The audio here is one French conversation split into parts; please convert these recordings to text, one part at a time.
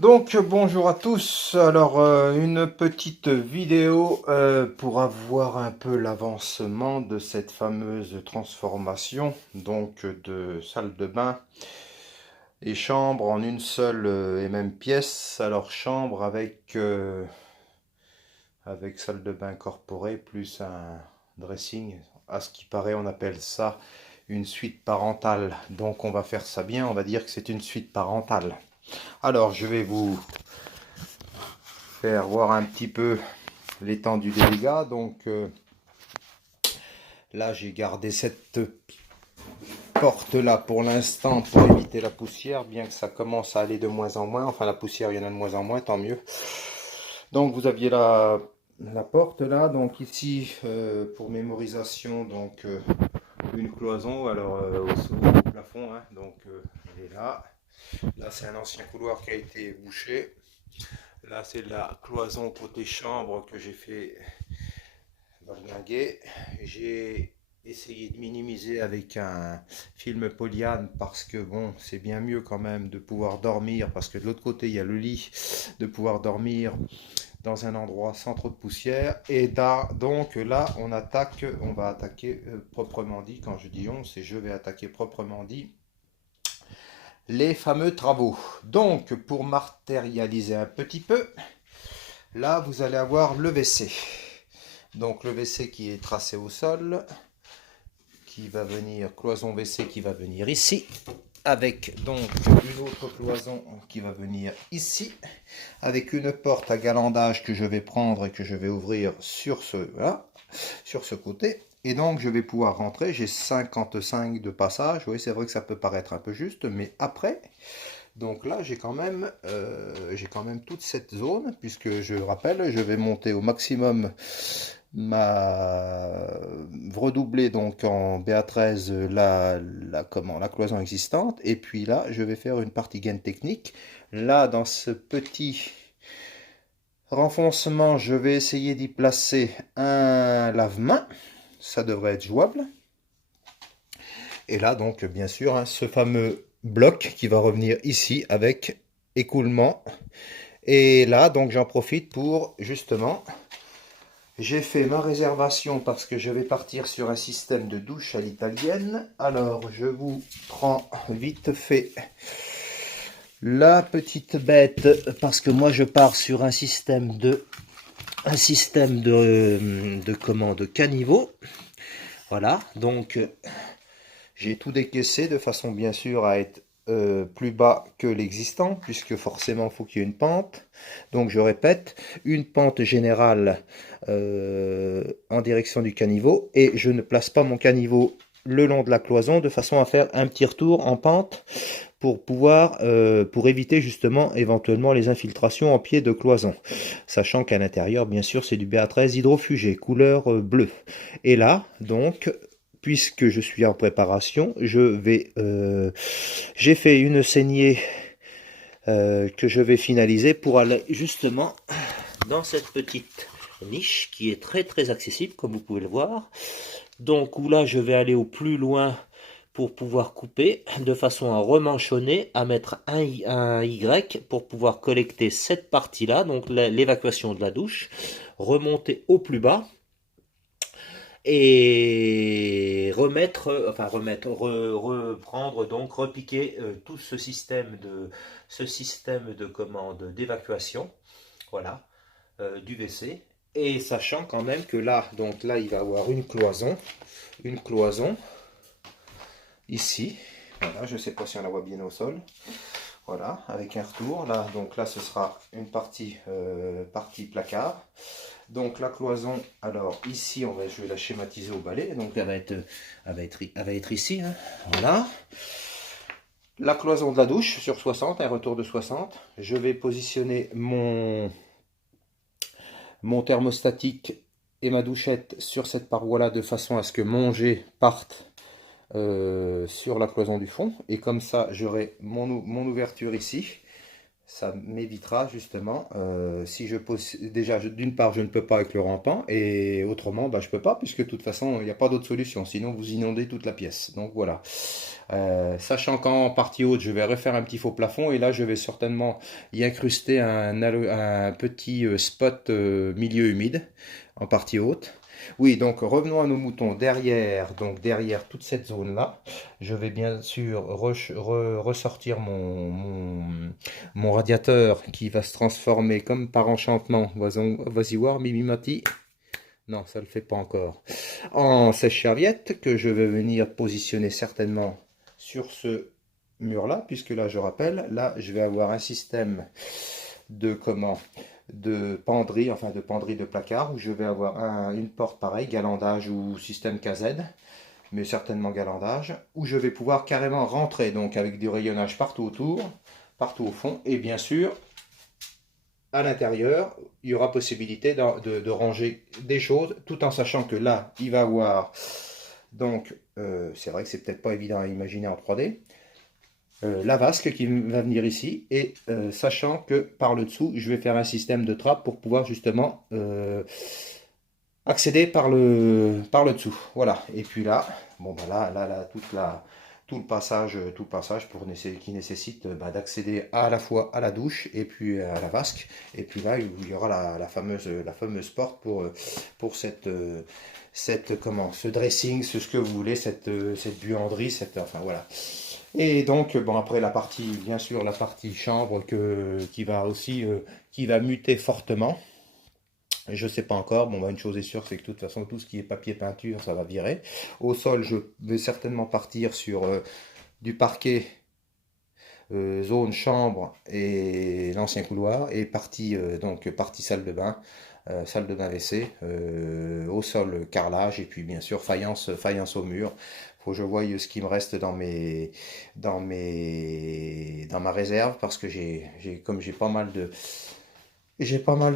Donc bonjour à tous. Alors une petite vidéo pour avoir un peu l'avancement de cette fameuse transformation donc de salle de bain et chambre en une seule et même pièce. Alors chambre avec salle de bain incorporée plus un dressing. À ce qui paraît, on appelle ça une suite parentale. Donc on va faire ça bien, on va dire que c'est une suite parentale. Alors je vais vous faire voir un petit peu l'étendue des dégâts. Donc là, j'ai gardé cette porte là pour l'instant pour éviter la poussière, bien que ça commence à aller de moins en moins. Enfin, la poussière, il y en a de moins en moins, tant mieux. Donc vous aviez la porte là. Donc ici, pour mémorisation, donc une cloison alors au plafond, hein. Donc elle est là. Là, c'est un ancien couloir qui a été bouché. Là, c'est la cloison côté chambre que j'ai fait valdinguer. J'ai essayé de minimiser avec un film Polyane parce que bon, c'est bien mieux quand même de pouvoir dormir, parce que de l'autre côté il y a le lit, de pouvoir dormir dans un endroit sans trop de poussière. Et donc là on va attaquer proprement dit. Quand je dis on, c'est je vais attaquer proprement dit les fameux travaux. Donc pour matérialiser un petit peu, là vous allez avoir le WC. Donc le WC qui est tracé au sol, qui va venir, cloison WC qui va venir ici, avec donc une autre cloison qui va venir ici, avec une porte à galandage que je vais prendre et que je vais ouvrir sur sur ce côté. Et donc je vais pouvoir rentrer, j'ai 55 de passage. Oui, c'est vrai que ça peut paraître un peu juste, mais après, donc là j'ai quand même toute cette zone, puisque je rappelle, je vais monter au maximum redoubler donc en BA13 la cloison existante, et puis là je vais faire une partie gaine technique. Là dans ce petit renfoncement, je vais essayer d'y placer un lave-main, ça devrait être jouable. Et là donc bien sûr, hein, ce fameux bloc qui va revenir ici avec écoulement. Et là donc j'en profite pour justement, j'ai fait ma réservation parce que je vais partir sur un système de douche à l'italienne. Alors, je vous prends vite fait la petite bête parce que moi je pars sur un système de caniveau. Voilà, donc j'ai tout décaissé de façon bien sûr à être plus bas que l'existant, puisque forcément il faut qu'il y ait une pente. Donc je répète, une pente générale en direction du caniveau, et je ne place pas mon caniveau le long de la cloison de façon à faire un petit retour en pente pour pour éviter justement éventuellement les infiltrations en pied de cloison, sachant qu'à l'intérieur bien sûr c'est du BA13 hydrofugé couleur bleue. Et là donc, puisque je suis en préparation, j'ai fait une saignée que je vais finaliser pour aller justement dans cette petite niche qui est très très accessible comme vous pouvez le voir. Donc où là je vais aller au plus loin pour pouvoir couper de façon à remanchonner, à mettre un Y pour pouvoir collecter cette partie là, donc l'évacuation de la douche, remonter au plus bas et reprendre, donc repiquer tout ce système de commande d'évacuation, voilà, du WC. Et sachant quand même que là, donc là, il va y avoir une cloison ici. Voilà, je ne sais pas si on la voit bien au sol. Voilà, avec un retour. Là, donc là, ce sera une partie placard. Donc la cloison, alors ici, je vais la schématiser au balai. Donc elle va être ici. Hein. Voilà. La cloison de la douche sur 60, un retour de 60. Je vais positionner mon thermostatique et ma douchette sur cette paroi-là de façon à ce que mon jet parte sur la cloison du fond. Et comme ça, j'aurai mon ouverture ici. Ça m'évitera justement, si je pose, déjà d'une part je ne peux pas avec le rampant et autrement bah, je peux pas puisque de toute façon il n'y a pas d'autre solution, sinon vous inondez toute la pièce. Donc voilà. Sachant qu'en partie haute je vais refaire un petit faux plafond et là je vais certainement y incruster un petit spot milieu humide en partie haute. Oui, donc revenons à nos moutons. Derrière, donc derrière toute cette zone-là, je vais bien sûr ressortir mon radiateur qui va se transformer comme par enchantement. Vas-y voir, Mimimati. Non, ça ne le fait pas encore. En sèche-serviette que je vais venir positionner certainement sur ce mur-là, puisque là, je rappelle, là, je vais avoir un système de comment? De penderie, enfin de penderie de placard, où je vais avoir une porte pareille, galandage ou système KZ, mais certainement galandage, où je vais pouvoir carrément rentrer, donc avec du rayonnage partout autour, partout au fond, et bien sûr, à l'intérieur, il y aura possibilité de ranger des choses, tout en sachant que là, il va avoir, donc, c'est vrai que c'est peut-être pas évident à imaginer en 3D, la vasque qui va venir ici, et sachant que par le dessous, je vais faire un système de trappe pour pouvoir justement accéder par le dessous. Voilà. Et puis là, bon bah là, tout le passage qui nécessite bah, d'accéder à la fois à la douche et puis à la vasque. Et puis là, il y aura la fameuse porte pour ce dressing, ce que vous voulez, cette buanderie, enfin voilà. Et donc, bon, après la partie, bien sûr, la partie chambre qui va muter fortement. Je ne sais pas encore. Bon, bah, une chose est sûre, c'est que de toute façon, tout ce qui est papier peinture, ça va virer. Au sol, je vais certainement partir sur du parquet, zone chambre et l'ancien couloir, et partie salle de bain WC, au sol carrelage, et puis bien sûr faïence au mur. Faut que je voie ce qui me reste dans ma réserve parce que comme j'ai pas mal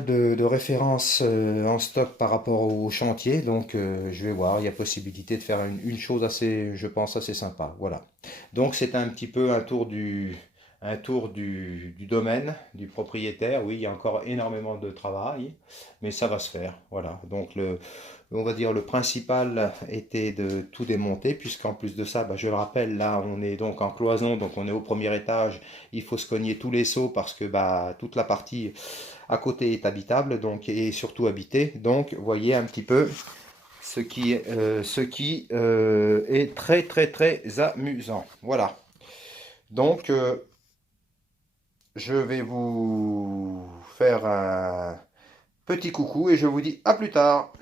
de références en stock par rapport au chantier, donc je vais voir, il y a possibilité de faire une chose assez, je pense, assez sympa. Voilà. Donc c'est un petit peu un tour du domaine, du propriétaire. Oui, il y a encore énormément de travail, mais ça va se faire. Voilà. Donc on va dire le principal était de tout démonter, puisqu'en plus de ça, bah, je le rappelle, là on est donc en cloison, donc on est au premier étage. Il faut se cogner tous les seaux parce que bah, toute la partie à côté est habitable donc, et surtout habité. Donc, voyez un petit peu ce qui est très très très amusant. Voilà. Donc, je vais vous faire un petit coucou et je vous dis à plus tard.